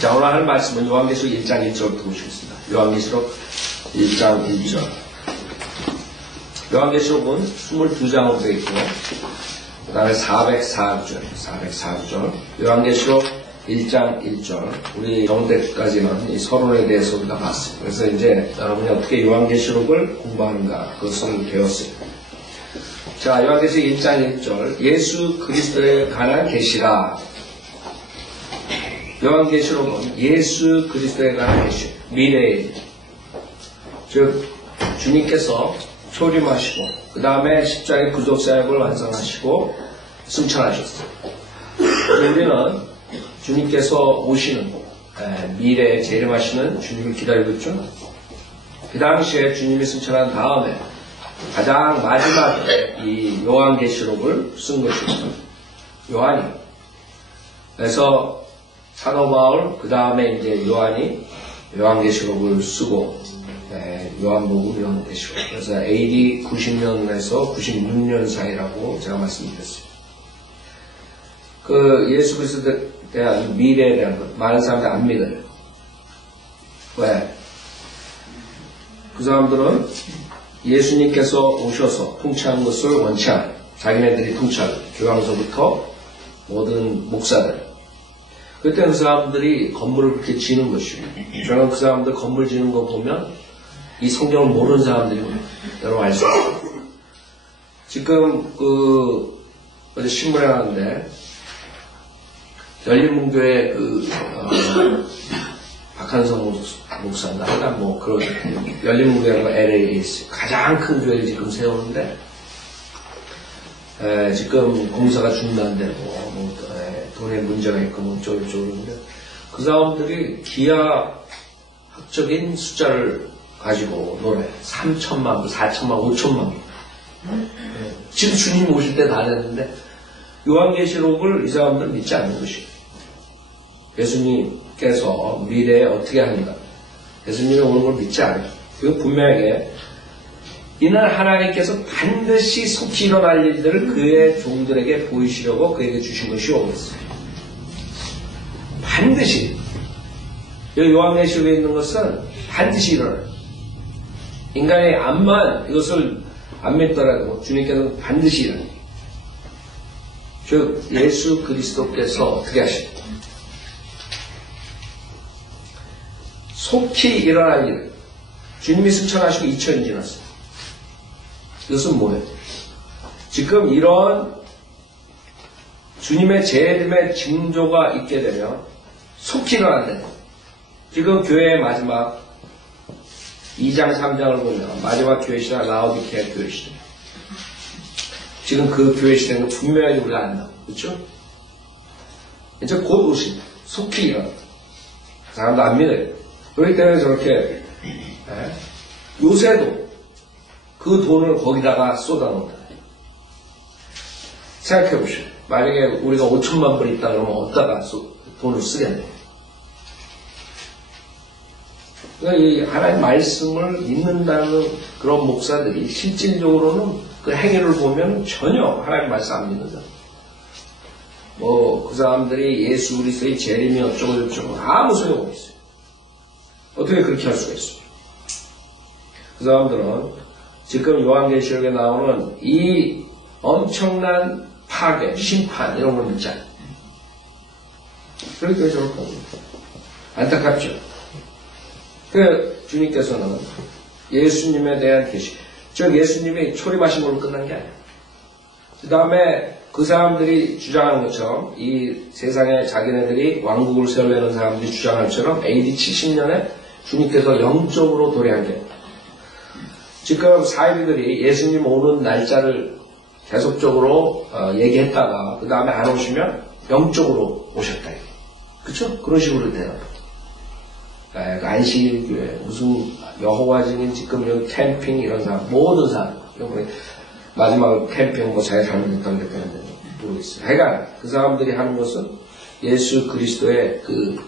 자, 오늘 하는 말씀은 요한계시록 1장 1절부터 보시겠습니다. 요한계시록 1장 1절. 요한계시록은 22장으로 되어 있고, 그 다음에 404구절. 요한계시록 1장 1절. 우리 저번 때까지는 이 서론에 대해서 우리가 봤어요. 그래서 이제 여러분이 어떻게 요한계시록을 공부하는가, 그것을 배웠어요. 자, 요한계시록 1장 1절. 예수 그리스도에 관한 계시라. 요한계시록은 예수 그리스도에 관한 계시, 미래의, 즉 주님께서 초림하시고 그 다음에 십자가의 구속사역을 완성하시고 승천하셨어요. 우리는 주님께서 오시는 미래에 재림하시는 주님을 기다리고 있죠. 그 당시에 주님이 승천한 다음에 가장 마지막에 이 요한계시록을 쓴 것입니다. 요한이. 그래서 사도 바울, 그 다음에 이제 요한이 요한계시록을 쓰고, 요한복음, 요한계시록. 그래서 AD 90년에서 96년 사이라고 제가 말씀드렸어요. 그 예수 그리스도에 대한 미래에 대한 것, 많은 사람들이 안 믿어요. 왜? 그 사람들은 예수님께서 오셔서 통치한 것을 원치 않아요. 자기네들이 통치하고, 교황서부터 모든 목사들. 그때 그 사람들이 건물을 그렇게 지는 것이고, 저는 그 사람들 건물 지는 거 보면 이 성경을 모르는 사람들이 여러분 알 수 있어요. 지금 어제 신문에 나왔는데 열린문교회 박한성 목사인가 하여간 뭐 그런 열린문교회가 LA에 있어요. 가장 큰 교회를 지금 세우는데 지금 공사가 중단되고 돈에 문제가 있고 뭐 어쩌고저쩌고인데 그 사람들이 기하학적인 숫자를 가지고 노래 3천만 부, 4천만, 5천만 부. 지금 주님 오실 때 다 됐는데 요한계시록을 이 사람들은 믿지 않는 것이에요. 예수님께서 미래에 어떻게 하는가, 예수님이 오는 걸 믿지 않아요. 그리고 분명하게 이날 하나님께서 반드시 속히 일어날 일들을 그의 종들에게 보이시려고 그에게 주신 것이 오겠어요. 반드시. 여기 요한계시록에 있는 것은 반드시 일어나요. 인간의 암만 이것을 안 믿더라도 주님께서는 반드시 일어나요. 즉 예수 그리스도께서 어떻게 하십니까? 속히 일어날 일. 주님이 승천하시고 2000이 지났어요. 이것은 뭐예요? 지금 이런 주님의 재림의 징조가 있게 되면 속히 일어난다. 지금 교회의 마지막 2장 3장을 보면 마지막 교회 시대 라오디케아 교회 시대. 지금 그 교회 시대는 분명하게 우리가 안다. 그렇죠? 이제 곧 오신다. 속히 일어난다. 사람도 안 믿어요. 그렇기 때문에 저렇게 요새도 그 돈을 거기다가 쏟아놓는다. 생각해보시오. 만약에 우리가 5천만 불 있다 그러면 어디다가 돈을 쓰겠네. 그러니까 이 하나님의 말씀을 믿는다는 그런 목사들이 실질적으로는 그 행위를 보면 전혀 하나님의 말씀 안 믿는다. 그 사람들이 예수 그리스도의 재림이 어쩌고저쩌고 아무 소용 없어요. 어떻게 그렇게 할 수가 있어요? 그 사람들은 지금 요한계시록에 나오는 이 엄청난 파괴, 심판 이런 걸 믿지 않아요. 그러니까 저럴 겁니다. 안타깝죠. 그 주님께서는 예수님에 대한 계시, 즉 예수님이 초림하신 걸로 끝난 게 아니에요. 그 다음에 그 사람들이 주장하는 것처럼 이 세상에 자기네들이 왕국을 세우려는 사람들이 주장하는 것처럼 AD 70년에 주님께서 영적으로 도래한 게 지금 사이비들이 예수님 오는 날짜를 계속적으로 얘기했다가 그 다음에 안 오시면 영적으로 오셨다. 그쵸? 그런 식으로 돼요. 안식일교회, 무슨 여호와 증인 지금 여기 캠핑 이런 사람, 모든 사람, 마지막 캠핑 뭐 잘 잘못했다고 그랬는데 모르겠어요. 하여간 그 사람들이 하는 것은 예수 그리스도의 그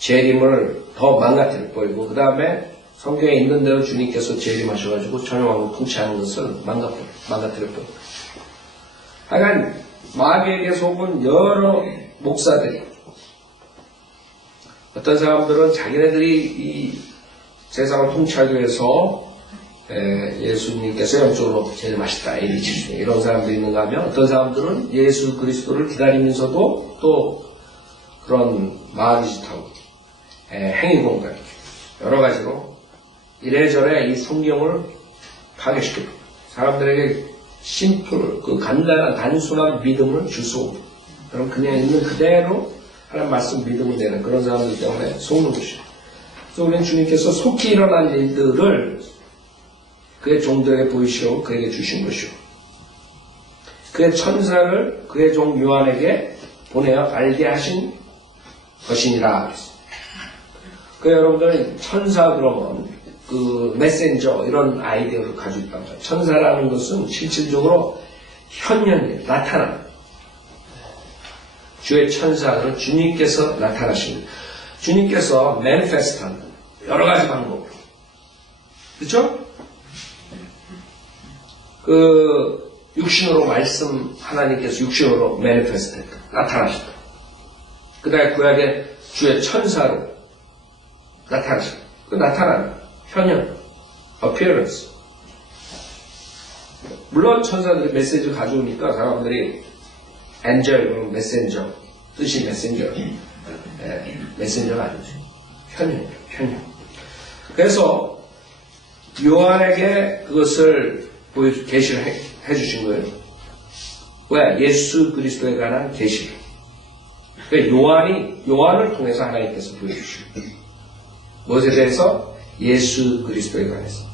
재림을 더 망가뜨릴 거이고 그 다음에 성경에 있는 대로 주님께서 재림하셔가지고 전용왕국 통치하는 것을 망가뜨릴 거예요. 하여간 마귀에게 속은 여러 목사들이 어떤 사람들은 자기네들이 이 세상을 통치하기 위해서 예수님께서 영적으로 제일 맛있다, 이런 사람들이 있는가 하면, 어떤 사람들은 예수 그리스도를 기다리면서도 또 그런 마음짓하고 행위공간 여러 가지로 이래저래 이 성경을 파괴시키고 사람들에게 심플, 그 간단한 단순한 믿음을 주소. 그럼 그냥 있는 그대로 하나님 말씀 믿음을 내는 그런 사람들 때문에 속는 것이죠. 그래서 우리는 주님께서 속히 일어난 일들을 그의 종들에게 보이시려고 그에게 주신 것이요. 그의 천사를 그의 종 요한에게 보내어 알게 하신 것이니라. 그 여러분들은 천사 그러면 그 메신저 이런 아이디어를 가지고 있단 말이에요. 천사라는 것은 실질적으로 현현이에요. 나타나. 주의 천사는 주님께서 나타나신 주님께서 매니페스트한 여러 가지 방법으로. 그렇죠? 그 육신으로 말씀 하나님께서 육신으로 매니페스트했다. 나타나셨다. 그 다음에 구약의 주의 천사로 나타나셨다. 그 나타나는 현현, appearance. 물론 천사들이 메시지를 가져오니까 사람들이 angel, 메신저, 뜻이 메신저, 메신저가 아니죠. 현현. 그래서 요한에게 그것을 계시를 해주신 거예요. 왜? 예수 그리스도에 관한 계시를. 요한을 통해서 하나님께서 보여주시고 무엇에 대해서? 예수 그리스도에 관해서.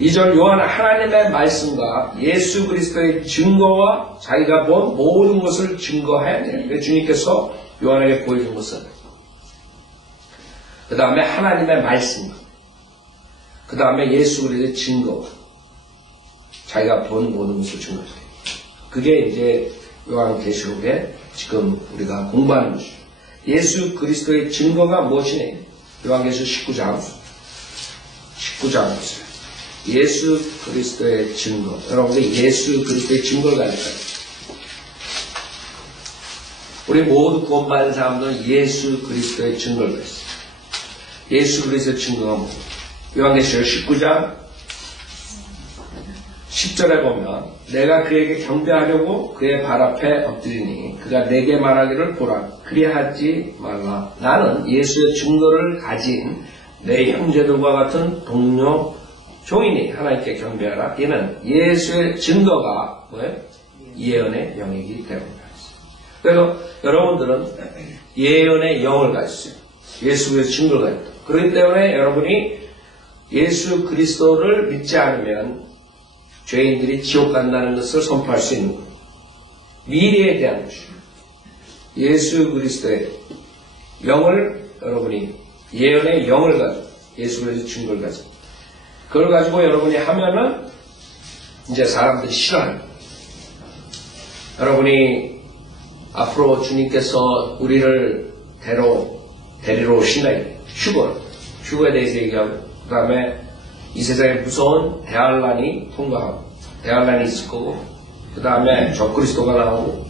2절 요한은 하나님의 말씀과 예수 그리스도의 증거와 자기가 본 모든 것을 증거해야 돼요. 주님께서 요한에게 보여준 것은 그 다음에 하나님의 말씀, 그 다음에 예수 그리스도의 증거, 자기가 본 모든 것을 증거해요. 그게 이제 요한계시록에 지금 우리가 공부하는 것이죠. 예수 그리스도의 증거가 무엇이냐? 요한계시록 19장 예수 그리스도의 증거. 여러분들 예수 그리스도의 증거를 가질 거예요. 우리 모두 구원받은 사람들은 예수 그리스도의 증거를 가졌어요. 예수 그리스도의 증거가 뭐예요? 요한계시록 19장 10절에 보면 내가 그에게 경배하려고 그의 발 앞에 엎드리니 그가 내게 말하기를 보라 그리하지 말라. 나는 예수의 증거를 가진 내 형제들과 같은 동료 종이니 하나님께 경배하라. 이는 예수의 증거가 뭐예요? 예언의 영이기 때문이다. 그래서 여러분들은 예언의 영을 가졌어요. 예수의 증거를 가졌다. 그렇기 때문에 여러분이 예수 그리스도를 믿지 않으면 죄인들이 지옥 간다는 것을 선포할 수 있는 거예요. 미래에 대한 것이에요. 예수 그리스도의 영을 여러분이 예언의 영을 가지고 예수 그리스도의 증거를 가지고 그걸 가지고 여러분이 하면은 이제 사람들이 싫어합니다. 여러분이 앞으로 주님께서 우리를 데리러 오시나요? 휴거에 대해서 얘기하고 그 다음에 이 세상에 무서운 대환란이 통과하고 대환란이 있을 거고 그 다음에 적그리스도가 나오고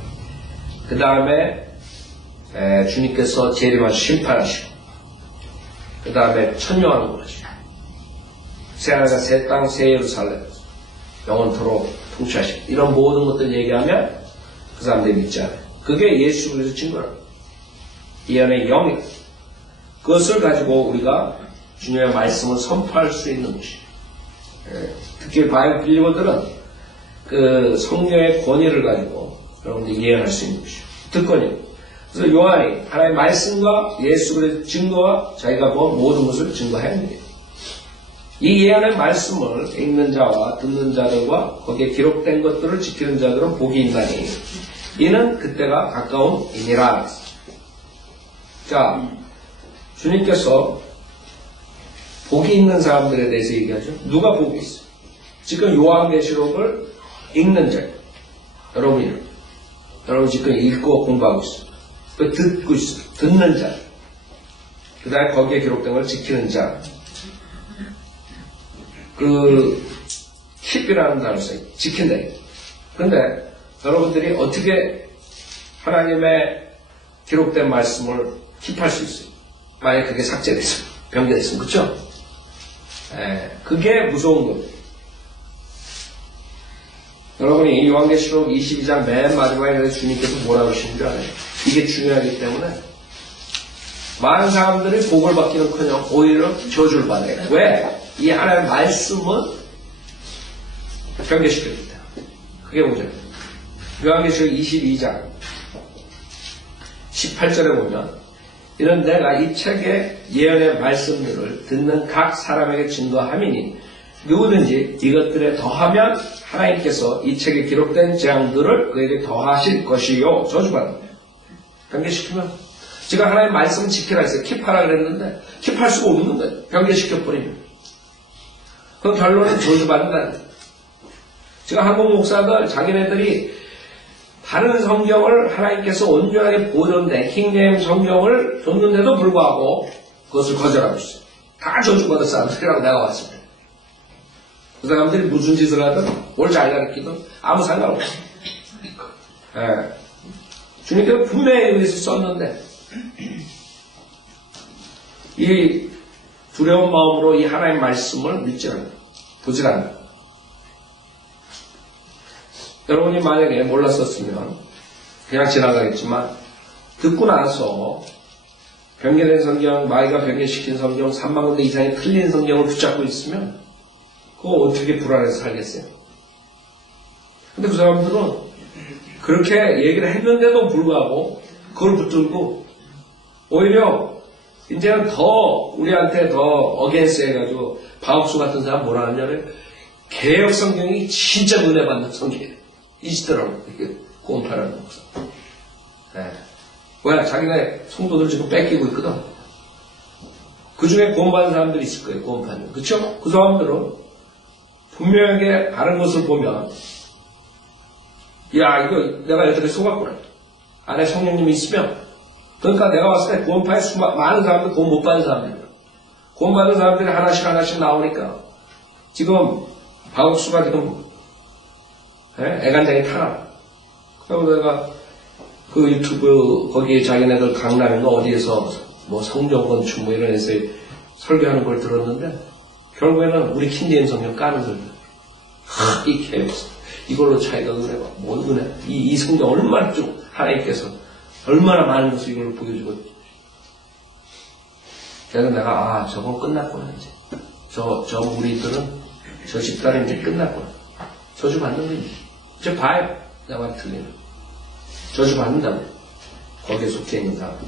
그 다음에 주님께서 재림하시고 심판하시고 그 다음에 천명하는 거죠. 새하늘과 새 땅, 새 예루살렘 영원토록 통치하시고 이런 모든 것들 얘기하면 그 사람들이 믿지 않아요. 그게 예수 그리스도 증거라고. 예언의 영이다. 그것을 가지고 우리가 주님의 말씀을 선포할 수 있는 것이에요. 특히 바이블 빌리버들은 그 성령의 권위를 가지고 여러분들이 예언할 수 있는 것이에요. 특권이에요. 그래서 요한이 하나님의 말씀과 예수 그리스도의 증거와 자기가 본 모든 것을 증거해야 합니다. 이 예언의 말씀을 읽는 자와 듣는 자들과 거기에 기록된 것들을 지키는 자들은 복이 있나니 이는 그때가 가까움이니라. 자, 주님께서 복이 있는 사람들에 대해서 얘기하죠. 누가 복이 있어요? 지금 요한계시록을 읽는 자, 여러분 지금 읽고 공부하고 있어요. 또 듣고 있어요. 듣는 자, 그 다음에 거기에 기록된 걸 지키는 자. keep이라는 단어 써요. 지킨다. 근데 여러분들이 어떻게 하나님의 기록된 말씀을 킵할 수 있어요. 만약에 그게 삭제됐으면, 변경됐으면, 그쵸? 그게 무서운 겁니다. 여러분이 요한계시록 22장 맨 마지막에 주님께서 뭐라고 하시는 줄 알아요? 이게 중요하기 때문에 많은 사람들이 복을 받기는커녕 오히려 저주를 받아요. 왜? 이 하나님의 말씀은 변개시켰기 때문에. 그게 문제예요. 요한계시록 22장 18절에 보면 이런 내가 이 책의 예언의 말씀들을 듣는 각 사람에게 증거함이니 누구든지 이것들에 더하면 하나님께서 이 책에 기록된 재앙들을 그에게 더하실 것이요. 저주받는다. 변개시키면 제가 하나님의 말씀을 지키라 했어요. 킵하라 그랬는데 킵할 수가 없는 거예요. 변개시켜버리면. 그 결론은 저주받는다는 거예요. 제가 한국 목사들 자기네들이 다른 성경을 하나님께서 온전하게 보여줬는데 킹제임스 성경을 줬는데도 불구하고 그것을 거절하고 있어요. 다 저주받을 사람들이라고 내가 왔습니다. 그 사람들이 무슨 짓을 하든 뭘 잘 가르치든 아무 상관없어요. 주님께서 분명히 여기서 썼는데 이 두려운 마음으로 이 하나님의 말씀을 믿지 않아요. 보질 않아요. 여러분이 만약에 몰랐었으면 그냥 지나가겠지만 듣고 나서 변개된 성경, 마귀가 변개시킨 성경 3만 군데 이상이 틀린 성경을 붙잡고 있으면 그거 어떻게 불안해서 살겠어요? 근데 그 사람들은 그렇게 얘기를 했는데도 불구하고 그걸 붙들고 오히려 이제는 더 우리한테 더 어게인스 해가지고 바옥수 같은 사람 뭐라 하냐면 개혁 성경이 진짜 은혜 받는 성경이에요. 이시더라고. 곰파라는 목사. 왜? 자기네 성도들 지금 뺏기고 있거든. 그 중에 곰파는 사람들이 있을 거예요. 곰파는. 그쵸? 그 사람들은 분명하게 다른 것을 보면 야 이거 내가 여태까지 속았구나. 안에 성령님이 있으면 그러니까 내가 봤을 때 곰파에 많은 사람들 곰 못 받는 사람들이야. 곰 받는 사람들이 하나씩 나오니까 지금 바옥수가 지금 애간장이 타나. 그리고 내가 그 유튜브 거기에 자기네들 강남인가 어디에서 뭐 성경 건축 뭐 이런 데서 설교하는 걸 들었는데 결국에는 우리 킹제임 성경 까는 소리. 이 개혁성. 이걸로 차이가 은혜가 뭔 은혜. 이 성경 얼마나 좀 하나님께서 얼마나 많은 것을 이걸로 보여주고. 그래서 내가 저건 끝났구나 이제. 저 우리들은 저 집단은 이제 끝났구나. 저주 받는 거지. 이제 봐요. 내 말이 틀리면. 저주 받는다고. 거기에 속해 있는 사람.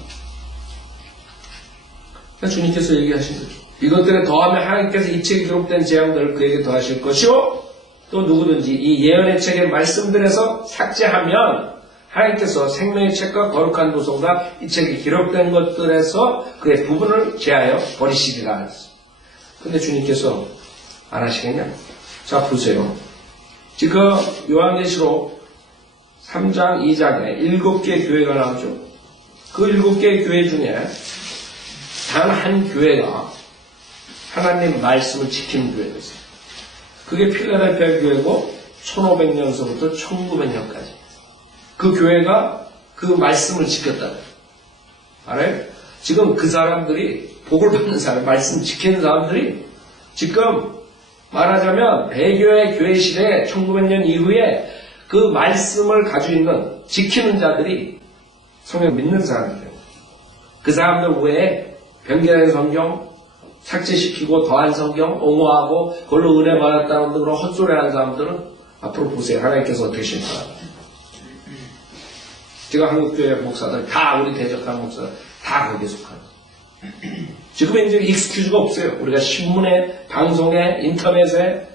그러니까 주님께서 얘기하신 거죠. 이것들에 더하면 하나님께서 이 책에 기록된 재앙들을 그에게 더하실 것이요. 또 누구든지 이 예언의 책의 말씀들에서 삭제하면 하나님께서 생명의 책과 거룩한 도성과 이 책에 기록된 것들에서 그의 부분을 제하여 버리시리라 했어요. 근데 주님께서 안 하시겠냐? 자, 보세요. 지금 요한계시록 3장, 2장에 7개의 교회가 나오죠. 그 7개의 교회 중에 단 한 교회가 하나님 말씀을 지키는 교회가 있어요. 그게 필라델피아 교회고 1500년서부터 1900년까지 그 교회가 그 말씀을 지켰다. 알아요? 지금 그 사람들이 복을 받는 사람, 말씀 지키는 사람들이 지금 말하자면 배교의 교회 시대에 1900년 이후에 그 말씀을 가지고 있는 지키는 자들이 성경 믿는 사람들이에요. 그 사람들 외에 변개된 성경 삭제시키고 더한 성경 옹호하고 그걸로 은혜 받았다는 그런 헛소리하는 사람들은 앞으로 보세요. 하나님께서 어떻게 심판합니다. 제가 한국교회 목사들 다 우리 대적한 목사들 다 거기에 속합니다. 지금 이제 익스큐즈가 없어요. 우리가 신문에, 방송에, 인터넷에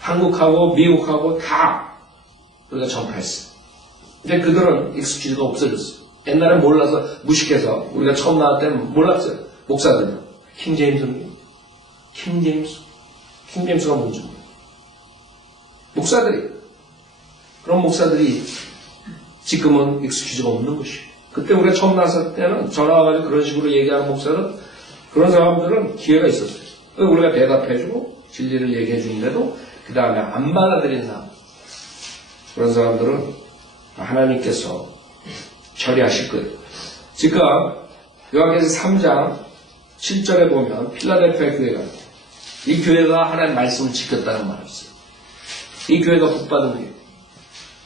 한국하고 미국하고 다 우리가 전파했어요. 이제 그들은 익스큐즈가 없어졌어요. 옛날에 몰라서 무식해서 우리가 처음 나왔을 때는 몰랐어요. 목사들은. 킹제임스는 킹제임스가 뭔지 몰라요. 목사들이 그런 목사들이 지금은 익스큐즈가 없는 것이에요. 그때 우리가 처음 나왔을 때는 전화 와가지고 그런 식으로 얘기하는 목사는 그런 사람들은 기회가 있었어요. 우리가 대답해주고 진리를 얘기해주는데도 그 다음에 안 받아들인 사람 그런 사람들은 하나님께서 처리하실 거예요. 지금 요한계시록 3장 7절에 보면 필라델피아 교회가 이 교회가 하나님의 말씀을 지켰다는 말이 있어요. 이 교회가 복받은 교회.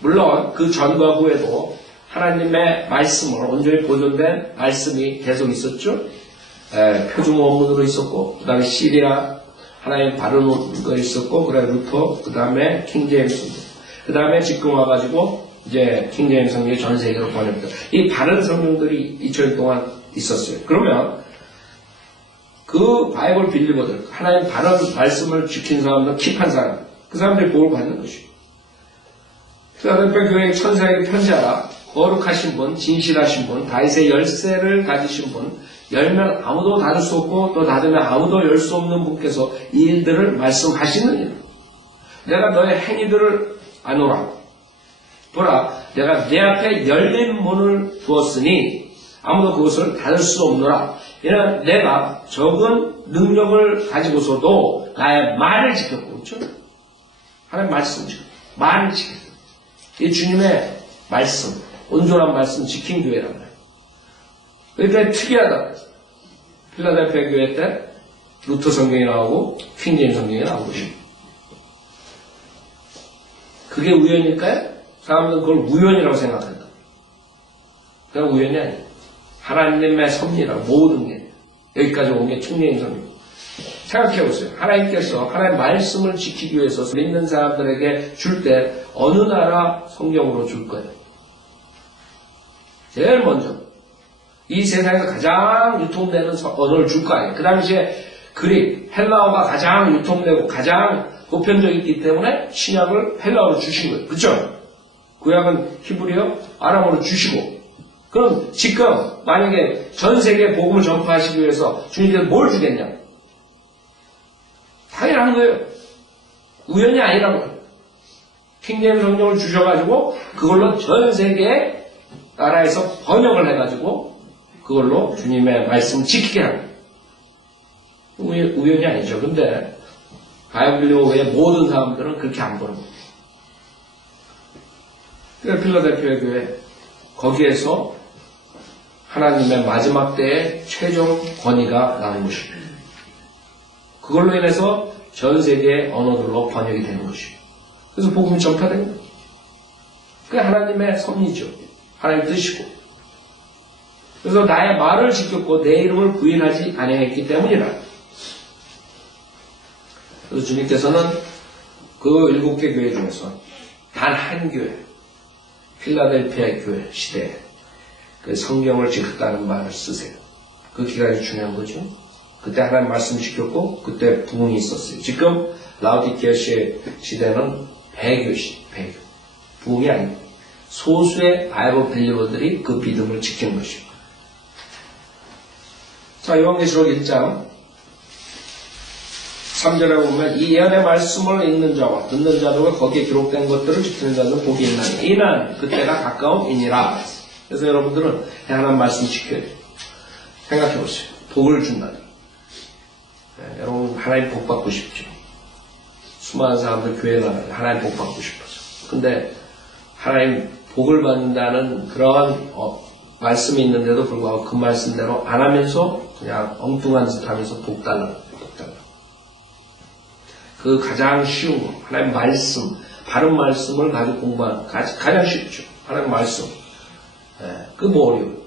물론 그 전과 후에도 하나님의 말씀을 온전히 보존된 말씀이 계속 있었죠. 표준 원문으로 있었고, 그 다음에 시리아 하나님 바른 거 있었고, 그 다음에 루터, 그 다음에 킹제임스, 그 다음에 지금 와가지고 이제 킹제임스 성경이 전 세계로 번역됐다. 이 바른 성경들이 2000년 동안 있었어요. 그러면 그 바이블 빌리버들, 하나님 바른 말씀을 지킨 사람들, 킵한 사람, 그 사람들이 복을 받는 것이에요. 필라델피아 교회의 천사에게 편지하라. 거룩하신 분, 진실하신 분, 다윗의 열쇠를 가지신 분, 열면 아무도 닫을 수 없고 또 닫으면 아무도 열 수 없는 분께서 이 일들을 말씀하시느니라. 내가 너의 행위들을 아노라. 보라, 내가 내 앞에 열린 문을 두었으니 아무도 그것을 닫을 수 없노라. 이는 내가 적은 능력을 가지고서도 나의 말을 지켰고, 그렇죠? 하나님 말씀을 지켰고, 말을 지켰고. 이 주님의 말씀, 온전한 말씀 지킨 교회란 말이에요. 그러니까 특이하다. 필라델피아 교회 때 루터 성경이 나오고 킹제임스 성경이 나오고 그게 우연일까요? 사람들은 그걸 우연이라고 생각한다. 그건 우연이 아니에요. 하나님의 섭리라 모든 게 여기까지 온 게 킹제임스 성경. 생각해보세요. 하나님께서 하나님의 말씀을 지키기 위해서 믿는 사람들에게 줄 때 어느 나라 성경으로 줄 거예요? 제일 먼저 이 세상에서 가장 유통되는 언어를 줄 거 아니에요. 그 당시에 그릭, 헬라어가 가장 유통되고 가장 보편적이기 때문에 신약을 헬라어로 주신 거예요. 그렇죠? 구약은 히브리어, 아람어로 주시고 그럼 지금 만약에 전 세계에 복음을 전파하시기 위해서 주님께서 뭘 주겠냐? 당연한 거예요. 우연이 아니라고요. 킹제임스 성경을 주셔가지고 그걸로 전 세계 나라에서 번역을 해가지고 그걸로 주님의 말씀을 지키게 하는 거예요. 우연이 아니죠. 근데 바이블 외에 모든 사람들은 그렇게 안 보는 거예요. 그러니까 필라델피아 교회 거기에서 하나님의 마지막 때의 최종 권위가 나온 것입니다. 그걸로 인해서 전 세계의 언어들로 번역이 되는 것이에요. 그래서 복음이 전파된 거예요. 그게 하나님의 섭리죠. 하나님 뜻이고. 그래서 나의 말을 지켰고 내 이름을 부인하지 아니했기 때문이라. 그래서 주님께서는 그 7개 교회 중에서 단 한 교회, 필라델피아 교회 시대에 그 성경을 지켰다는 말을 쓰세요. 그 기간이 중요한 거죠. 그때 하나님 말씀 지켰고 그때 부흥이 있었어요. 지금 라우디케아 시대는 배교 시대, 배교. 부흥이 아닙니다. 소수의 바이블 빌리버들이 그 믿음을 지키는 것이고. 자, 요한계시록 1장 3절에 보면 이 예언의 말씀을 읽는 자와 듣는 자들과 거기에 기록된 것들을 지키는 자들은 복이 있나니 이는 그때가 가까움이니라. 그래서 여러분들은 하나님 말씀 지켜야 돼요. 생각해 보세요. 복을 준다니. 네, 여러분 하나님 복 받고 싶죠. 수많은 사람들 교회 나가요. 하나님 복 받고 싶어서. 근데 하나님 복을 받는다는 그런 말씀이 있는데도 불구하고 그 말씀대로 안 하면서 그냥 엉뚱한 짓 하면서 복 달라. 그 가장 쉬운 거. 하나님 말씀, 바른 말씀을 가지고 공부하는 가장 쉽죠. 하나님 말씀. 그 뭐 어려워요.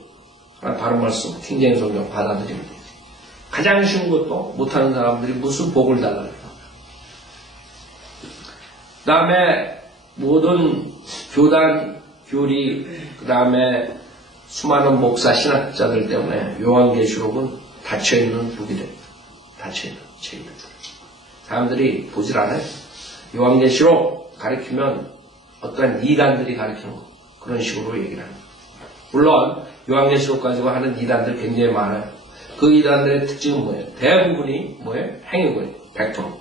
하나님 바른 말씀, 킹제임스 성경 받아들입니다. 가장 쉬운 것도 못하는 사람들이 무슨 복을 달라요. 그 다음에 모든 교단, 교리, 그 다음에 수많은 목사, 신학자들 때문에 요한계시록은 닫혀있는 북이 됩니다. 닫혀있는 책입니다. 사람들이 보질 않아요. 요한계시록 가르치면 어떠한 이단들이 가르치는 거 그런 식으로 얘기를 합니다. 물론 요한계시록 가지고 하는 이단들 굉장히 많아요. 그 이단들의 특징은 뭐예요? 대부분이 뭐예요? 행위고예요. 100%.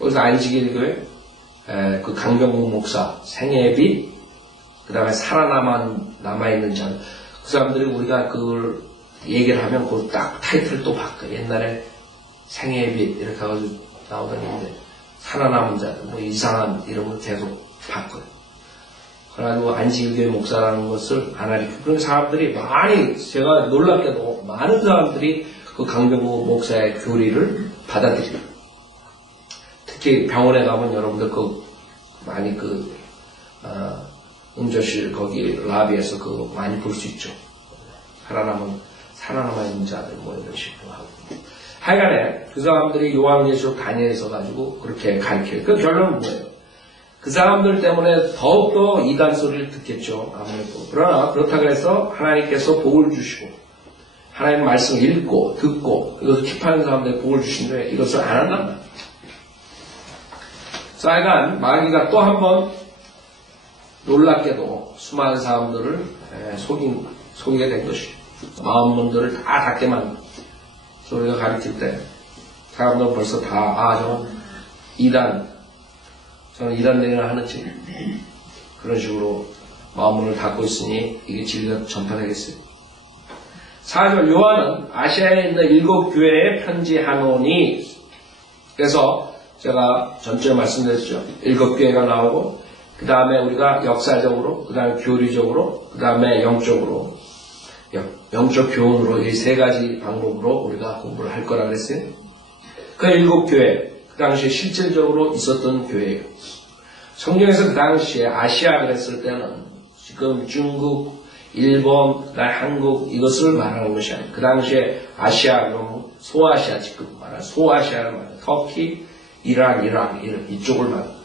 거기서 안식일 교회 그 강병국 목사 생애비 그 다음에 남아있는 자 그 사람들이 우리가 그걸 얘기를 하면 그걸 딱 타이틀을 또 바꿔요. 옛날에 생애비 이렇게 해가지고 나오던 건데 살아남은 자들 뭐 이상한 이름을 계속 바꿔요. 그래가지고 안식일교회 목사라는 것을 안 가르치고 그런 사람들이 많이 제가 놀랍게도 많은 사람들이 그 강병구 목사의 교리를 받아들여요. 특히 병원에 가면 여러분들 많이 응접실 거기 라비에서 많이 볼 수 있죠. 살아남아 있는 자들 이런 식으로 하고. 하여간에 그 사람들이 요한계시록 단위에서 가지고 그렇게 가르쳐요. 그 결론은 뭐예요? 그 사람들 때문에 더욱더 이단 소리를 듣겠죠. 아무래도. 그러나 그렇다고 해서 하나님께서 복을 주시고 하나님 말씀을 읽고 듣고 이것을 킵하는 사람들에게 복을 주시는데 이것을 안 한단 말이에요. 그래서 하여간 마귀가 또 한 번 놀랍게도 수많은 사람들을 속이게 된 것이죠. 마음문들을 다 닫게 만든 우리가 가르칠 때 사람들은 벌써 저는 이단 내리나 하는 책 그런 식으로 마음문을 닫고 있으니 이게 진리가 전파되겠어요. 4절 요한은 아시아에 있는 7교회에 편지하노니 그래서 제가 전주에 말씀드렸죠. 7교회가 나오고 그 다음에 우리가 역사적으로 그 다음에 교리적으로 그 다음에 영적으로 영적 교훈으로 이 3가지 방법으로 우리가 공부를 할 거라 그랬어요. 그 7교회 그 당시에 실질적으로 있었던 교회예요. 성경에서 그 당시에 아시아 그랬을 때는 지금 중국, 일본, 그다음에 한국 이것을 말하는 것이 아니에요. 그 당시에 아시아 그러면 소아시아 지금 말하는 소아시아를 말해요. 터키, 이란 이쪽을 말해요.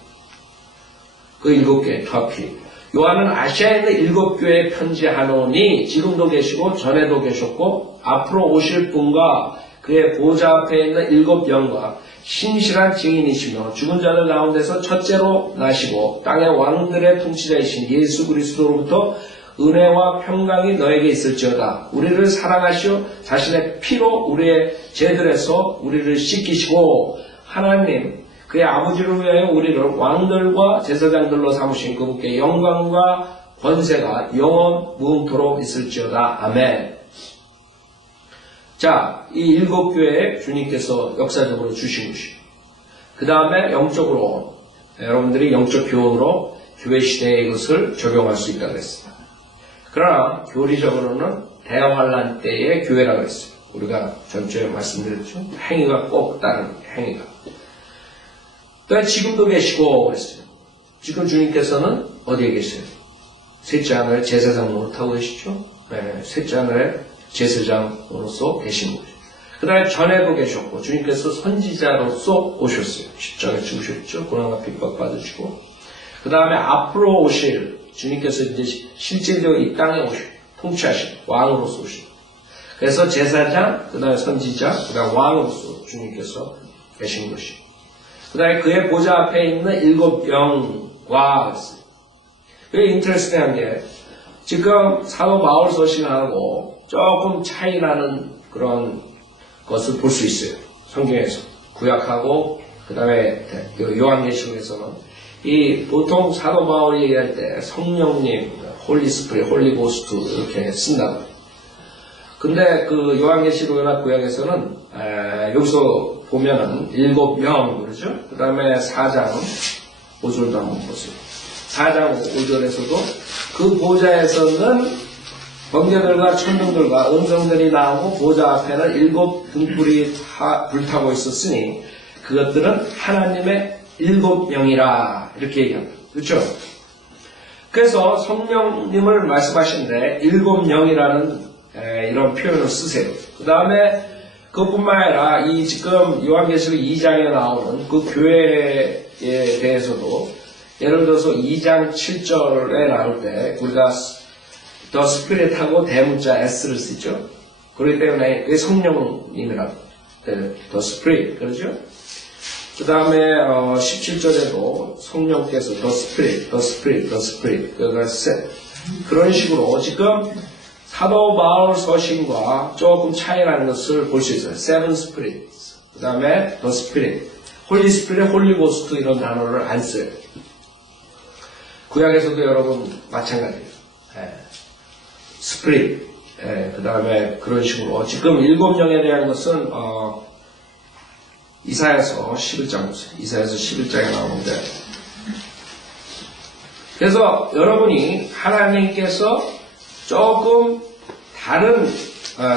그 7교회 터키. 요한은 아시아에 있는 7교회에 편지하노니 지금도 계시고 전에도 계셨고 앞으로 오실 분과 그의 보좌 앞에 있는 7영과 신실한 증인이시며 죽은 자들 가운데서 첫째로 나시고 땅의 왕들의 통치자이신 예수 그리스도로부터 은혜와 평강이 너에게 있을지어다. 우리를 사랑하시어 자신의 피로 우리의 죄들에서 우리를 씻기시고 하나님 그의 아버지를 위하여 우리를 왕들과 제사장들로 삼으신 그분께 영광과 권세가 영원 무음토록 있을지어다. 아멘. 자, 이 7교회에 주님께서 역사적으로 주신 것이고 그 다음에 영적으로 여러분들이 영적 교훈으로 교회 시대에 이것을 적용할 수 있다고 했습니다. 그러나 교리적으로는 대환란 때의 교회라고 했어요. 우리가 전주에 말씀드렸죠. 행위가 꼭 따른 행위가. 또 지금도 계시고 그랬어요. 지금 주님께서는 어디에 계세요? 셋째 하늘의 제사장 노릇하고 계시죠? 네, 셋째 하늘의 제사장으로서 계신 거죠. 그 다음에 전에도 계셨고 주님께서 선지자로서 오셨어요. 십자가에 죽으셨죠. 고난과 핍박 받으시고 그 다음에 앞으로 오실 주님께서 이제 실질적으로 이 땅에 오시고 통치하시고 왕으로서 오시고 그래서 제사장, 그 다음에 선지자, 그 다음에 왕으로서 주님께서 계신 것이고 그 다음에 그의 보좌 앞에 있는 7영과 그게 인터레스팅한 게 지금 사도 바울 서신하고 조금 차이 나는 그런 것을 볼 수 있어요. 성경에서 구약하고 그 다음에 요한계시록에서는 이 보통 사도 바울이 얘기할 때 성령님, 홀리스프릿, 홀리고스트 이렇게 쓴다고. 근데 그 요한계시록이나 구약에서는 여기서 보면은 7명 그러죠. 그 다음에 4장 5절도 한번 보세요. 4장 5절에서도 그 보좌에서는 번개들과 천둥들과 음성들이 나오고 보좌 앞에는 7 등불이 불타고 있었으니 그것들은 하나님의 7명이라 이렇게 얘기합니다. 그렇죠? 그래서 성령님을 말씀하시는데 7명이라는 이런 표현을 쓰세요. 그 다음에 그것뿐만 아니라 이 지금 요한계시록 2장에 나오는 그 교회에 대해서도 예를 들어서 2장 7절에 나올 때 우리가 더 스피릿하고 대문자 S를 쓰죠. 그렇기 때문에 그게 성령님이라고 더 스피릿 그러죠. 그 다음에 17절에도 성령께서 더 스피릿 그런 식으로 지금 사도 바울 서신과 조금 차이 나는 것을 볼 수 있어요. Seven Spirits 그 다음에 더 스피릿 홀리 스피릿, 홀리 고스트 이런 단어를 안 써요. 구약에서도 여러분 마찬가지예요. 스피릿 그 다음에 그런 식으로 지금 7명에 대한 것은 이사야서 11장 보세요. 이사야서 11장에 나오는데 그래서 여러분이 하나님께서 조금 다른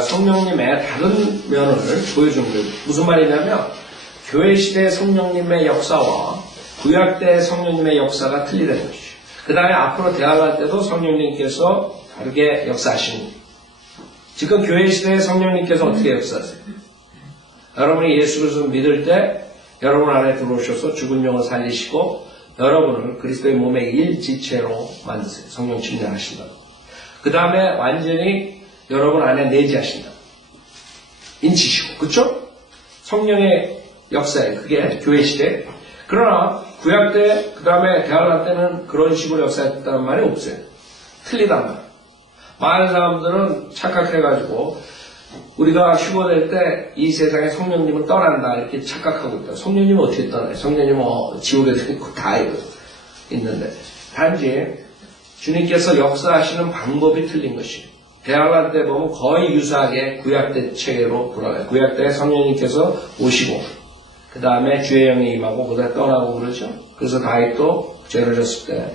성령님의 다른 면을 보여주는 거예요. 무슨 말이냐면 교회 시대 성령님의 역사와 구약 때 성령님의 역사가 틀리다는 것이죠. 그 다음에 앞으로 대화할 때도 성령님께서 다르게 역사하시는 거예요. 지금 교회 시대에 성령님께서 어떻게 역사하세요? 여러분이 예수 그리스도를 믿을 때 여러분 안에 들어오셔서 죽은 영을 살리시고 여러분을 그리스도의 몸의 일지체로 만드세요. 성령 침략하신다고. 그 다음에 완전히 여러분 안에 내재하신다. 인치시고, 그쵸? 성령의 역사에 그게 교회 시대. 그러나 구약 때, 그 다음에 대할란 때는 그런 식으로 역사했다는 말이 없어요. 틀리단 말. 많은 사람들은 착각해가지고 우리가 휴거될 때 이 세상에 성령님은 떠난다 이렇게 착각하고 있다. 성령님은 어떻게 떠나요? 성령님은 지옥에도 있고 다 있는데 단지 주님께서 역사하시는 방법이 틀린 것이에요. 대할란 때 보면 거의 유사하게 구약 때 체계로 돌아가요. 구약 때 성령님께서 오시고 그 다음에 주의 영이 임하고 그 다음에 떠나고 그러죠. 그래서 다윗도 죄를 졌을 때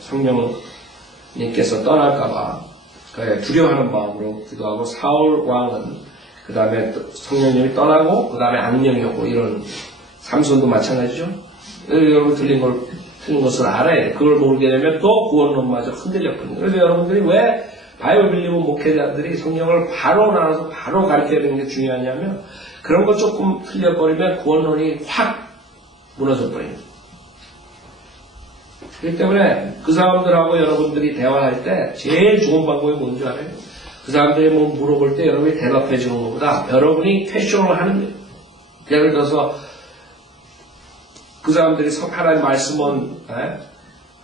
성령님께서 떠날까봐 두려워하는 마음으로 기도하고 사울 왕은 그 다음에 성령님이 떠나고 그 다음에 악령이 오고 이런 삼손도 마찬가지죠. 여러분 틀린 것을 알아야 돼. 그걸 모르게 되면 또 구원론마저 흔들렸거든요. 그래서 여러분들이 왜 바이블 빌리브 목회자들이 성령을 바로 나눠서 바로 가르쳐야 되는 게 중요하냐면 그런 거 조금 틀려버리면 구원론이 확 무너져 버립니다. 그렇기 때문에 그 사람들하고 여러분들이 대화할 때 제일 좋은 방법이 뭔지 알아요? 그 사람들이 뭐 물어볼 때 여러분이 대답해 주는 것보다 여러분이 퀘션을 하는 거예요. 예를 들어서 그 사람들이 하나님 말씀은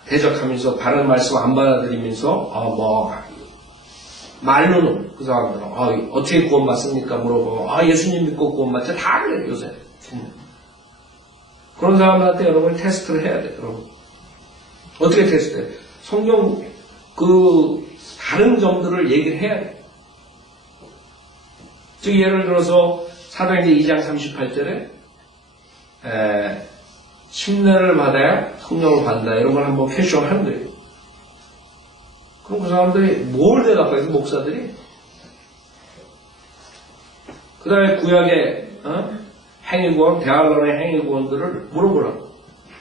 대적하면서 바른 말씀 안 받아들이면서 말로는 그 사람들은 어떻게 구원받습니까? 물어보면 예수님 믿고 구원받자 다 그래요 요새. 그런 사람들한테 여러분이 테스트를 해야 돼요. 여러분. 어떻게 테스트해요? 성경 다른 점들을 얘기를 해야 돼요. 즉 예를 들어서 사도행전 2장 38절에 침례를 받아야 성령을 받는다 이런 걸 한번 퀘션 하는 거예요. 그럼 그 사람들이 뭘 대답해요? 목사들이 그 다음에 구약의 행위구원, 대할란의 행위구원들을 물어보라고.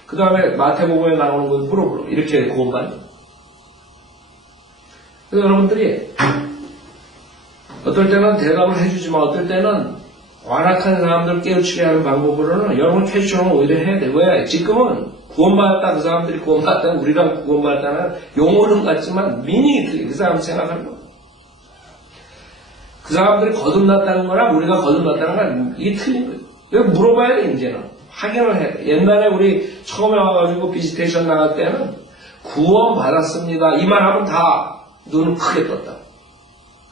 그 다음에 마태복음에 나오는 걸 물어보라고. 이렇게 구원받는. 그래서 여러분들이 어떨 때는 대답을 해주지만 어떨 때는 완악한 사람들을 깨우치게 하는 방법으로는 여러분 퀘션을 오히려 해야 돼. 왜? 지금은 구원받았다, 그 사람들이 구원받았다, 우리가 구원받았다는 용어는 같지만 미닝이 틀려. 그 사람 생각하는 거. 그 사람들이 거듭났다는 거랑 우리가 거듭났다는 건 이게 틀린 거예요. 이거 물어봐야 돼, 이제는. 확인을 해야 돼. 옛날에 우리 처음에 와가지고 비지테이션 나갈 때는 구원받았습니다. 이 말하면 다 눈을 크게 떴다.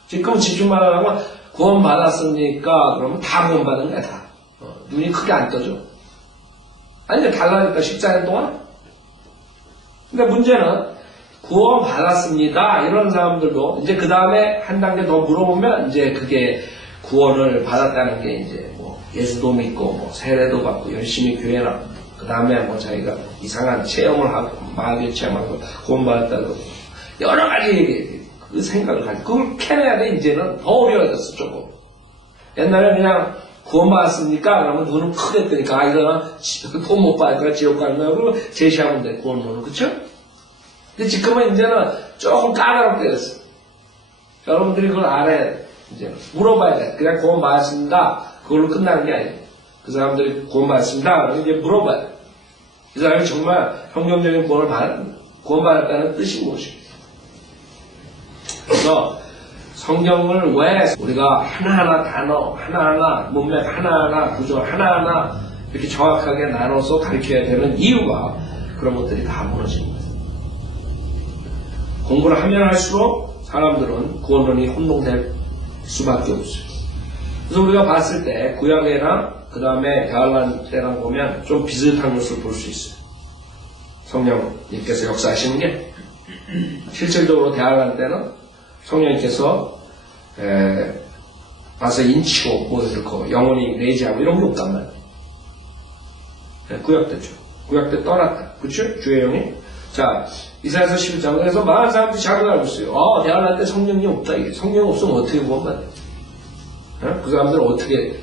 지금 집중만 하면 구원받았습니까? 그러면 다 구원받은 거야, 다. 눈이 크게 안 떠져. 아니, 이제 달라졌다, 14년 동안. 근데 문제는 구원받았습니다. 이런 사람들도 이제 그 다음에 한 단계 더 물어보면 이제 그게 구원을 받았다는 게 이제 예수도 믿고 세례도 받고 열심히 교회 나가고 그 다음에 자기가 이상한 체험을 하고 마귀의 체험하고 구원받았다고 여러 가지 그 생각을 가지고 그걸 캐내야 돼. 이제는 더 어려워졌어 조금. 옛날에 그냥 구원받았습니까? 그러면 눈을 크게 뜨니까 이거는 돈 못 받으니까 지옥 가는 거고 제시하면 돼. 구원론은. 그쵸? 근데 지금은 이제는 조금 까다롭게 됐어. 여러분들이 그걸 알아야 돼. 이제 물어봐야 돼. 그냥 구원받았습니다. 그걸로 끝나는 게 아니에요. 그 사람들이 구원받았습니다. 그러면 이제 물어봐야 돼. 이 사람이 정말 성경적인 구원받았다는 뜻이 무엇이에요? 그래서 성경을 왜 우리가 하나하나 단어, 하나하나 문맥, 하나하나 구조, 하나하나 이렇게 정확하게 나눠서 가르쳐야 되는 이유가 그런 것들이 다 무너지는 거예요. 공부를 하면 할수록 사람들은 구원론이 혼동될 수밖에 없어요. 그래서 우리가 봤을 때 구약에랑 그 다음에 대할란 때랑 보면 좀 비슷한 것을 볼 수 있어요. 성령님께서 역사하시는 게 실질적으로 대할란 때는 성령님께서 와서 인치고 뭐 영혼이 내지하고 이런 게 없단 말이에요. 구약 때죠. 구약 때 떠났다. 그쵸? 주의 영이 자, 이사야서 11장. 그래서 많은 사람들이 잘못 알고 있어요. 대안할 때 성령이 없다. 이게. 성령 없으면 어떻게 구원받아요? 그 사람들은 어떻게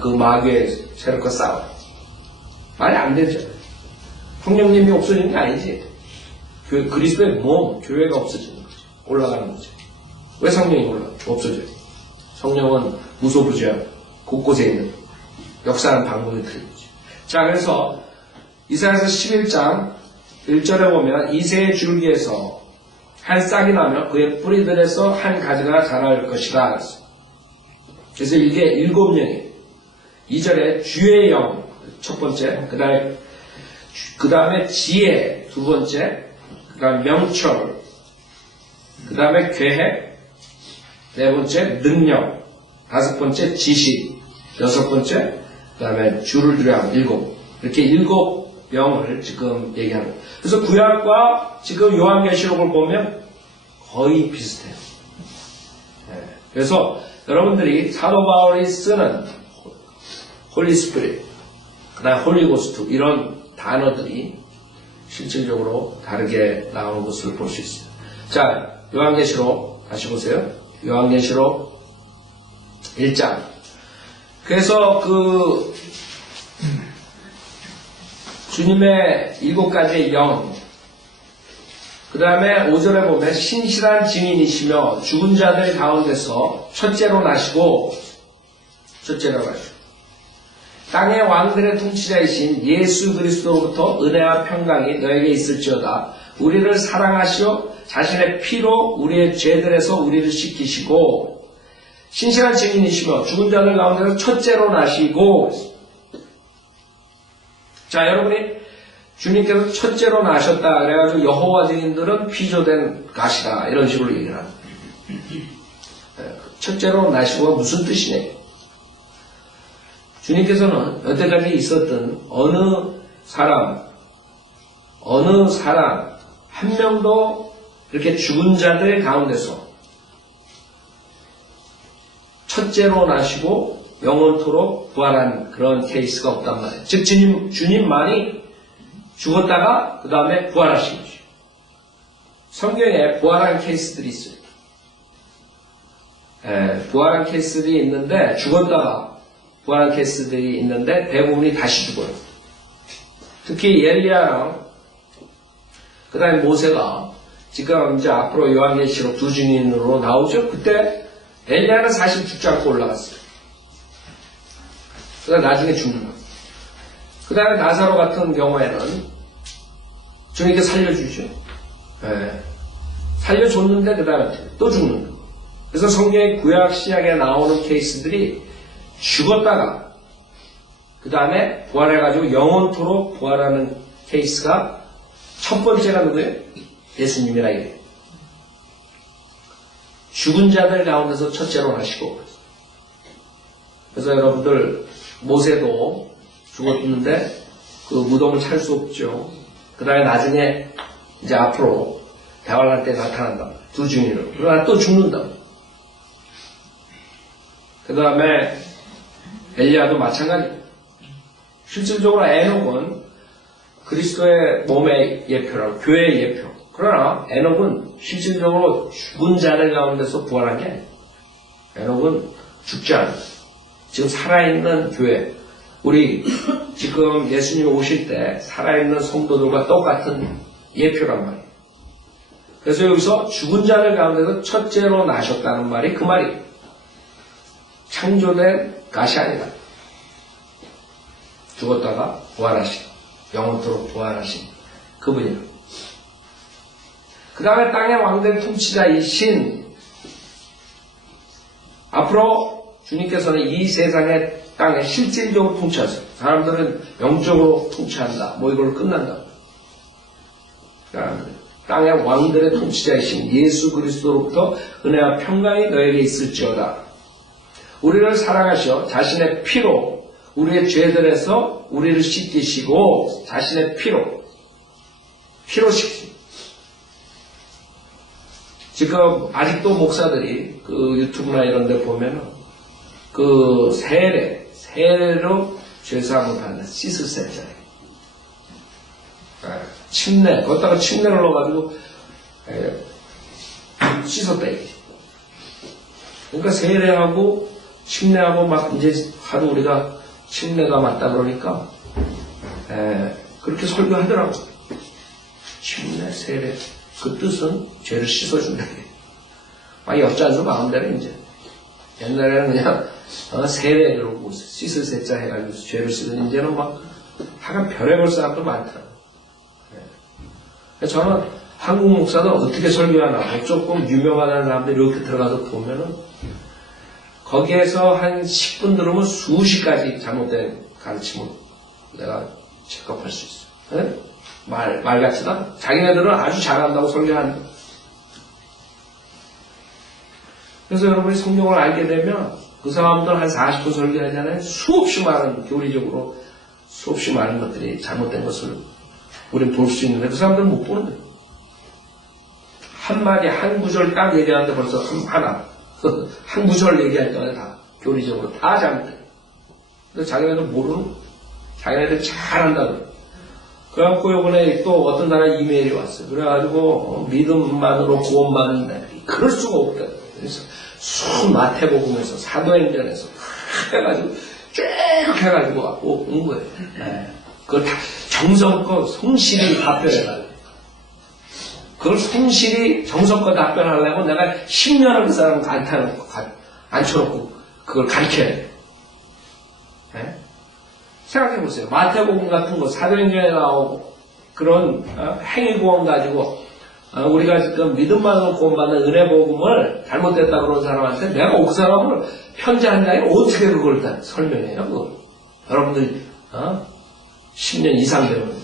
그 마귀의 세력과 싸워요? 말이 안 되죠. 성령님이 없어지는 게 아니지. 그리스도의 몸, 교회가 없어지는 거죠. 올라가는 거죠. 왜 성령이 없어져요? 성령은 무소부재하고 곳곳에 있는 역사하는 방법이 틀린 거죠. 자, 그래서 이사야서 11장 1절에 보면 이새의 줄기에서 한 싹이 나며 그의 뿌리들에서 한 가지가 자랄 것이다. 그래서 이게 7명이에요. 2절에 주의 영 첫 번째, 그 다음에 지혜 두 번째, 그 다음에 명철, 그 다음에 계획, 네 번째 능력, 다섯 번째 지식, 여섯 번째, 그 다음에 주를 두려움 7. 이렇게 7명을 지금 얘기하는 거예요. 그래서 구약과 지금 요한계시록을 보면 거의 비슷해요. 그래서 여러분들이 사도 바울이 쓰는 홀리 스피릿, 그 다음에 홀리 고스트 이런 단어들이 실질적으로 다르게 나오는 것을 볼 수 있어요. 자, 요한계시록 다시 보세요. 요한계시록 1장. 그래서 주님의 7가지의 영, 그 다음에 5절에 보면 신실한 증인이시며 죽은 자들 가운데서 첫째로 나시고 땅의 왕들의 통치자이신 예수 그리스도로부터 은혜와 평강이 너에게 있을지어다. 우리를 사랑하시어 자신의 피로 우리의 죄들에서 우리를 씻기시고 신실한 증인이시며 죽은 자들 가운데서 첫째로 나시고. 자, 여러분이 주님께서 첫째로 나셨다 그래가지고 여호와 증인들은 피조된 가시다 이런 식으로 얘기를 합니다. 첫째로 나시고가 무슨 뜻이냐? 주님께서는 여태까지 있었던 어느 사람 한 명도 이렇게 죽은 자들 가운데서 첫째로 나시고 영원토록 부활한 그런 케이스가 없단 말이에요. 즉 주님만이 죽었다가 그 다음에 부활하신 거죠. 성경에 부활한 케이스들이 있어요. 부활한 케이스들이 있는데 죽었다가 부활한 케이스들이 있는데 대부분이 다시 죽어요. 특히 엘리야랑 그 다음에 모세가 지금 이제 앞으로 요한계시록 두 증인으로 나오죠. 그때 엘리야는 사실 죽지 않고 올라갔어요. 그 다음에 나중에 죽는 거예요. 그 다음에 나사로 같은 경우에는 주님께 살려주죠. 살려줬는데 그 다음에 또 죽는 거예요. 그래서 성경의 구약 신약에 나오는 케이스들이 죽었다가 그 다음에 부활해가지고 영원토록 부활하는 케이스가 첫 번째가 누구예요? 예수님이라 이래요. 죽은 자들 가운데서 첫째로 나시고. 그래서 여러분들 모세도 죽었는데 그 무덤을 찾을 수 없죠. 그 다음에 나중에 이제 앞으로 대활할 때 나타난다. 두 증인으로. 그러나 또 죽는다. 그 다음에 엘리야도 마찬가지입니다. 실질적으로 에녹은 그리스도의 몸의 예표라고, 교회의 예표. 그러나 에녹은 실질적으로 죽은 자들 가운데서 부활한 게 아니에요. 에녹은 죽지 않아요. 지금 살아있는 교회. 우리 지금 예수님이 오실 때 살아있는 성도들과 똑같은 예표란 말이에요. 그래서 여기서 죽은 자들 가운데서 첫째로 나셨다는 말이 그 말이에요. 창조된 것이 아니라 죽었다가 부활하신, 영원토록 부활하신 그분이에요. 그 다음에 땅의 왕들 통치자이신, 앞으로 주님께서는 이 세상의 땅에 실질적으로 통치하세요. 사람들은 영적으로 통치한다. 뭐 이걸로 끝난다. 땅의 왕들의 통치자이신 예수 그리스도로부터 은혜와 평강이 너에게 있을지어다. 우리를 사랑하셔 자신의 피로 우리의 죄들에서 우리를 씻기시고, 자신의 피로 씻기시고. 지금 아직도 목사들이 그 유튜브나 이런 데 보면은 그 세례로 죄사함을 받는 씻을 세잖아요. 침내, 거기다가 침내를 넣어가지고 씻었다 이거지. 그러니까 세례하고 침례하고 막 이제 하도 우리가 침례가 맞다 그러니까 그렇게 설교하더라고. 침례, 세례. 그 뜻은 죄를 씻어준다. 막 엿잔수 마음대로 이제. 옛날에는 그냥 세례 그러고 씻을 세자 해가지고 죄를 씻는 이제는 막 하여간 별의별 사람도 많더라고. 저는 한국 목사들 어떻게 설교하나 조금 유명하다는 사람들 이렇게 들어가서 보면은 거기에서 한 10분 들으면 수십 가지 잘못된 가르침을 내가 체크할 수 있어. 네? 말 같지도 않아. 자기네들은 아주 잘한다고 설교한다. 그래서 여러분이 성경을 알게 되면 그 사람들 한 40분 설교하잖아요. 수없이 많은, 교리적으로 수없이 많은 것들이 잘못된 것을 우리는 볼 수 있는데 그 사람들은 못 보는 거예요. 한마디, 한 구절 딱 얘기하는데 벌써 하나. 한 구절 얘기할 때마다 다 교리적으로 다 잘못돼요. 근데 자기네들 모르는 거예요. 자기네들 잘한다고. 그래갖고 요번에 또 어떤 나라 이메일이 왔어요. 그래가지고 믿음만으로 구원받는다. 그럴 수가 없다. 그래서 마태복음에서 사도행전에서 해가지고 쭉 해가지고 온 거예요. 그걸 다 정성껏 성실히 답변해가지고 그걸 성실히 정성껏 답변하려고 내가 10년을 그 사람 앉혀놓고 그걸 가르쳐야 돼. 생각해보세요. 마태복음 같은 거 사도행전에 나오고 그런 행위구원 가지고 우리가 지금 믿음만으로 구원받는 은혜복음을 잘못됐다 그런 사람한테 내가 그 사람을 편지 한 장에 어떻게 그걸 다 설명해요? 그걸. 여러분들 10년 이상 되면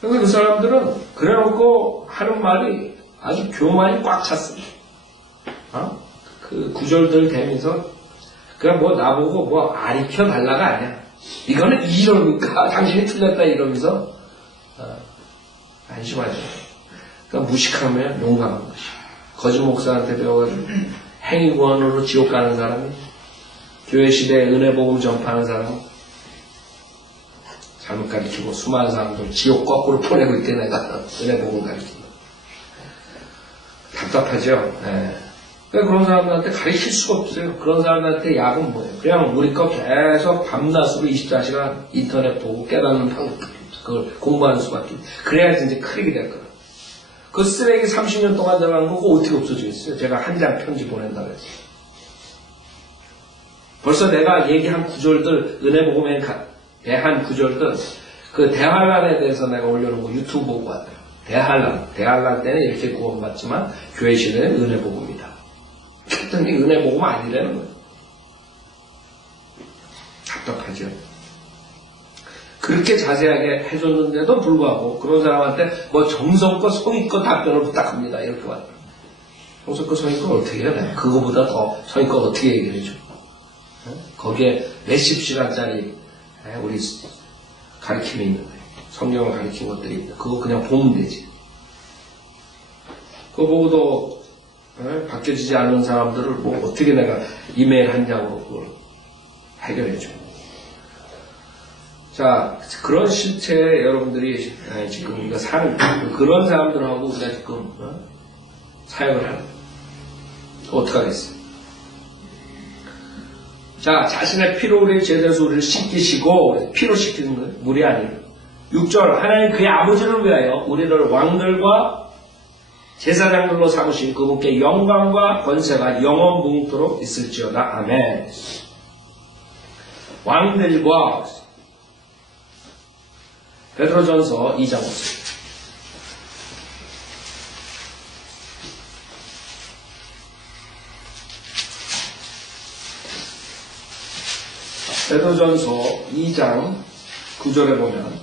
그래서 그 사람들은 그래놓고 하는 말이 아주 교만이 꽉 찼습니다. 그 구절들 되면서 그냥 뭐 나보고 뭐 아리켜 달라가 아니야. 이거는 이러니까 당신이 틀렸다 이러면서 안심하죠. 그러니까 무식하면 용감한 것이. 거짓 목사한테 배워가지고 행위구원으로 지옥 가는 사람이 교회 시대에 은혜복음 전파하는 사람은 잘못 가르치고 수많은 사람들 지옥 거꾸로 보내고 있대 내가 은혜복음 가르치고 답답하죠. 그러니까 그런 사람들한테 가르칠 수가 없어요. 그런 사람들한테 약은 뭐예요? 그냥 우리 거 계속 밤낮으로 24시간 인터넷 보고 깨닫는 방법 그걸 공부하는 수밖에. 그래야지 이제 클릭이 될 거예요. 그 쓰레기 30년 동안 들어간 거 그거 어떻게 없어지겠어요? 제가 한 장 편지 보낸다고 했어요. 벌써 내가 얘기한 구절들, 은혜복음에 대한 구절들, 그 대환란에 대해서 내가 올려놓은 거 유튜브 보고 왔어요. 대환란 때는 이렇게 구원받지만 교회 시대는 은혜복음이다. 그랬더니 은혜복음 아니라는 거예요. 답답하죠. 그렇게 자세하게 해줬는데도 불구하고 그런 사람한테 뭐 정성껏 성의껏 답변을 부탁합니다. 이렇게 왔다. 정성껏 성의껏 어떻게 해야 돼? 그거보다 더 성의껏 어떻게 얘기를 해줘? 거기에 몇십 시간짜리 우리 가르침이 있는 거예요. 성경을 가르친 것들이 있는데 그거 그냥 보면 되지. 그거 보고도 바뀌어지지 않는 사람들을 뭐 어떻게 내가 이메일 한 장으로 그걸 해결해줘. 자, 그런 실체에 여러분들이 지금 우리가 사는 그런 사람들하고 우리가 지금 사역을 하는 어떡하겠어요? 자, 자신의 피로 우리의 죄에서 우리를 씻기시고 피로 씻기는 거예요. 물이 아니에요. 6절 하나님 그의 아버지를 위하여 우리를 왕들과 제사장들로 삼으신 그분께 영광과 권세가 영원무궁토록 있을지어다. 아멘. 왕들과 베드로전서 2장 5절 베드로전서 2장 9절에 보면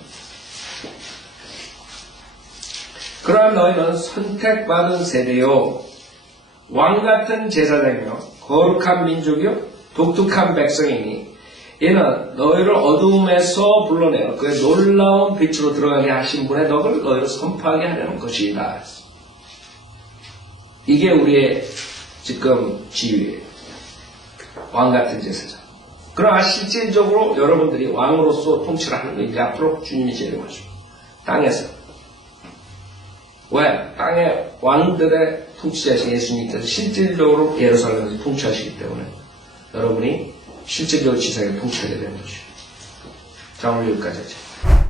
그러나 너희는 선택받은 세대요 왕같은 제사장이요 거룩한 민족이요 독특한 백성이니 이는 너희를 어둠에서 불러내어 그의 놀라운 빛으로 들어가게 하신 분의 덕을 너희로 선포하게 하려는 것이다. 이게 우리의 지금 지위예요. 왕같은 제사장. 그러나 실질적으로 여러분들이 왕으로서 통치를 하는 거 이제 앞으로 주님이 재림하시고 땅에서. 왜? 땅의 왕들의 통치자신 예수님께서 실질적으로 예루살렘에서 통치하시기 때문에 여러분이 실질적으로 지상에 통치하게 되는 것이죠. 자, 오늘 여기까지 하죠.